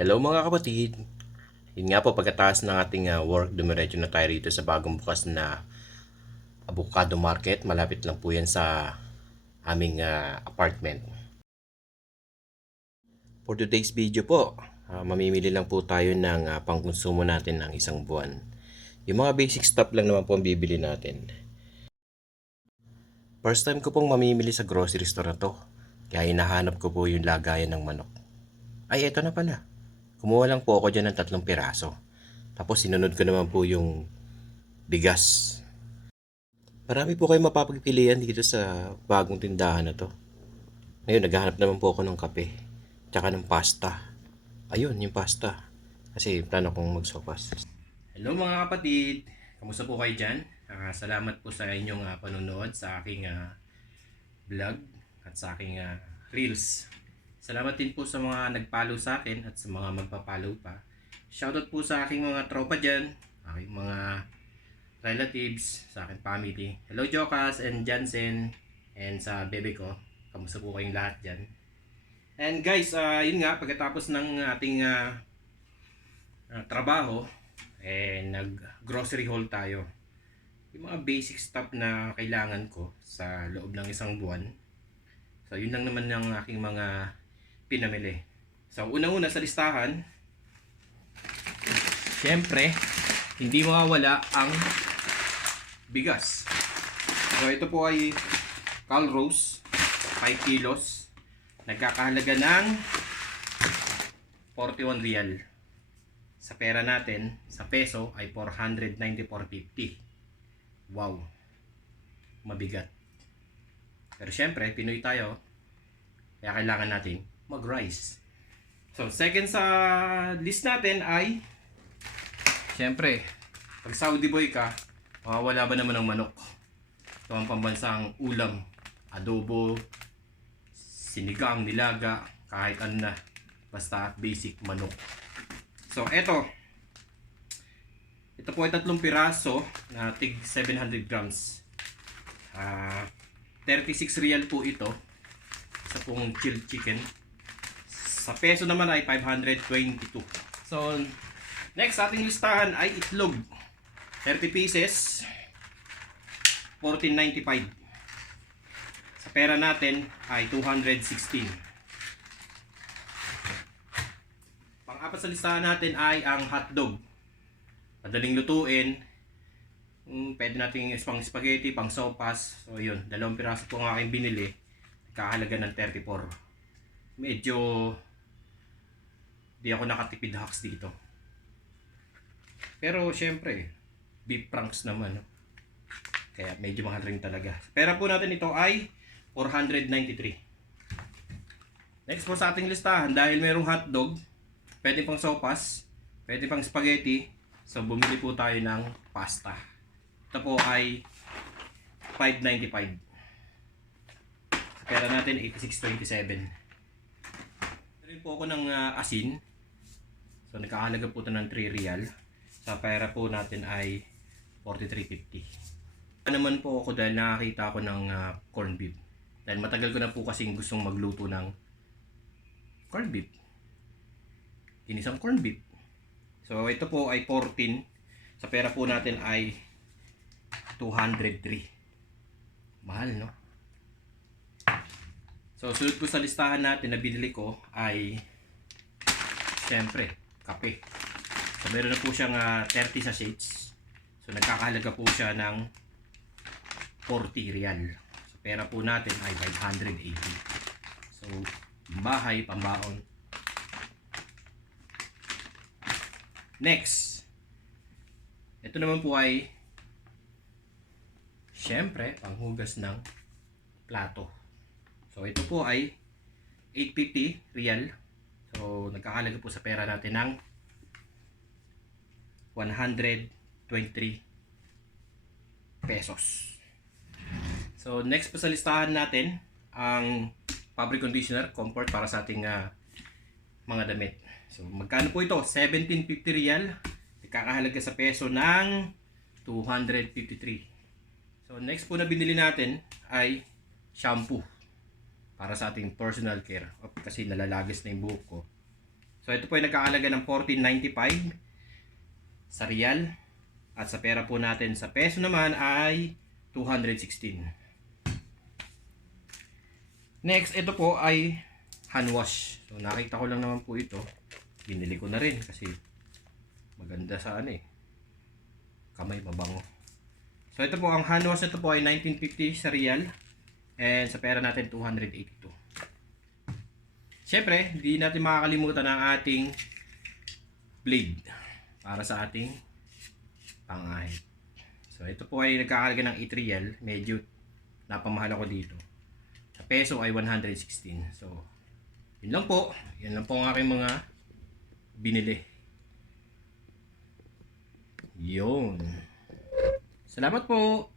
Hello mga kapatid! Yun nga po pagkatapos ng ating work, dumiretso na tayo rito sa bagong bukas na avocado market. Malapit lang po yan sa aming apartment. For today's video po, mamimili lang po tayo ng pangkonsumo natin ng isang buwan. Yung mga basic stuff lang naman po ang bibili natin. First time ko pong mamimili sa grocery store na to. Kaya hinahanap ko po yung lagayan ng manok. Ay, eto na pala. Kumuha lang po ako dyan ng 3 piraso. Tapos sinunod ko naman po yung bigas. Marami po kayo mapapagpilian dito sa bagong tindahan na to. Ngayon, naghahanap naman po ako ng kape. Tsaka ng pasta. Ayun, yung pasta. Kasi plano kong magsopas. Hello mga kapatid! Kamusta po kayo dyan? Salamat po sa inyong panonood sa aking vlog at sa aking reels. Salamat din po sa mga nag-follow sa akin at sa mga magpa-follow pa. Shoutout po sa aking mga tropa dyan, aking mga relatives, sa aking family. Hello Jokas and Jansen and sa bebe ko. Kamusta po kayong lahat dyan? And guys, yun nga, pagkatapos ng ating trabaho, nag-grocery haul tayo. Yung mga basic stuff na kailangan ko sa loob ng isang buwan. So yun lang naman ng aking mga pinamili. So unang-una sa listahan, syempre, hindi mawawala ang bigas. So ito po ay Calrose, 5 kilos. Nagkakahalaga ng 41 real. Sa pera natin, sa peso ay 494.50. Wow, mabigat. Pero syempre, Pinoy tayo, kaya kailangan natin mag-rice. So, second sa list natin ay, syempre, pag Saudi boy ka, mawawala ba naman ng manok? Ito ang pambansang ulam, adobo, sinigang, nilaga, kahit ano na. Basta basic manok. So, ito po ay 3 piraso na tig 700 grams. 36 real po ito sa pong chilled chicken. Sa peso naman ay 522. So, next sa ating listahan ay itlog. 30 pieces, 14.95. Sa pera natin ay 216. Pang-apat sa listahan natin ay ang hotdog. Madaling lutuin. Pwede natin pang spaghetti, pang sopas. So yun, 2 piraso po ang aking binili. Kakahalaga ng 34. Medyo di ako nakatipid hacks dito. Pero syempre, beef franks naman. No? Kaya medyo mahal rin talaga. Pera po natin ito ay 493. Next po sa ating listahan, dahil merong hotdog, pwede pang sopas, pwede pang spaghetti. So bumili po tayo ng pasta. Ito po ay 595. Sa pera natin 86.27. Rin po ako ng asin. So nagkakahalaga po ito ng 3 real. Sa pera po natin ay 43.50. Naman po ako dahil nakakita ako ng corned beef. Dahil matagal ko na po kasing gustong magluto ng corned beef. Ginisang corned beef. So ito po ay 14. Sa pera po natin ay 203. Mahal, no? So sunod po sa listahan natin na binili ko ay syempre, kape. So meron na po siyang 30 sachets. So nagkakahalaga po siya ng 40 real. Sa pera po natin ay 580. So bahay, pambaon. Next, ito naman po ay syempre panghugas ng plato. So ito po ay 850 real. So nagkakahalaga po sa pera natin ng 123 pesos. So next po sa listahan natin ang fabric conditioner comfort para sa ating mga damit. So magkano po ito? 1750 real. Kakahalaga sa peso ng 253. So next po na binili natin ay shampoo para sa ating personal care. Kasi nalalagis na yung buhok ko. So ito po ay nagkakalaga ng 14.95 sa real. At sa pera po natin sa peso naman ay 216. Next, ito po ay hand wash. So nakita ko lang naman po ito. Binili ko na rin kasi maganda sa kamay, mabango. So ito po ang hand wash, ito po ay 1950 sa real. And sa pera natin 282. Siyempre, hindi natin makakalimutan ang ating blade para sa ating pangahit. So ito po ay nagkakalaga ng 8 real. Medyo napamahal ako dito. Sa peso ay 116. So yun lang po. Yan lang po ang aking mga binili. Yun. Salamat po.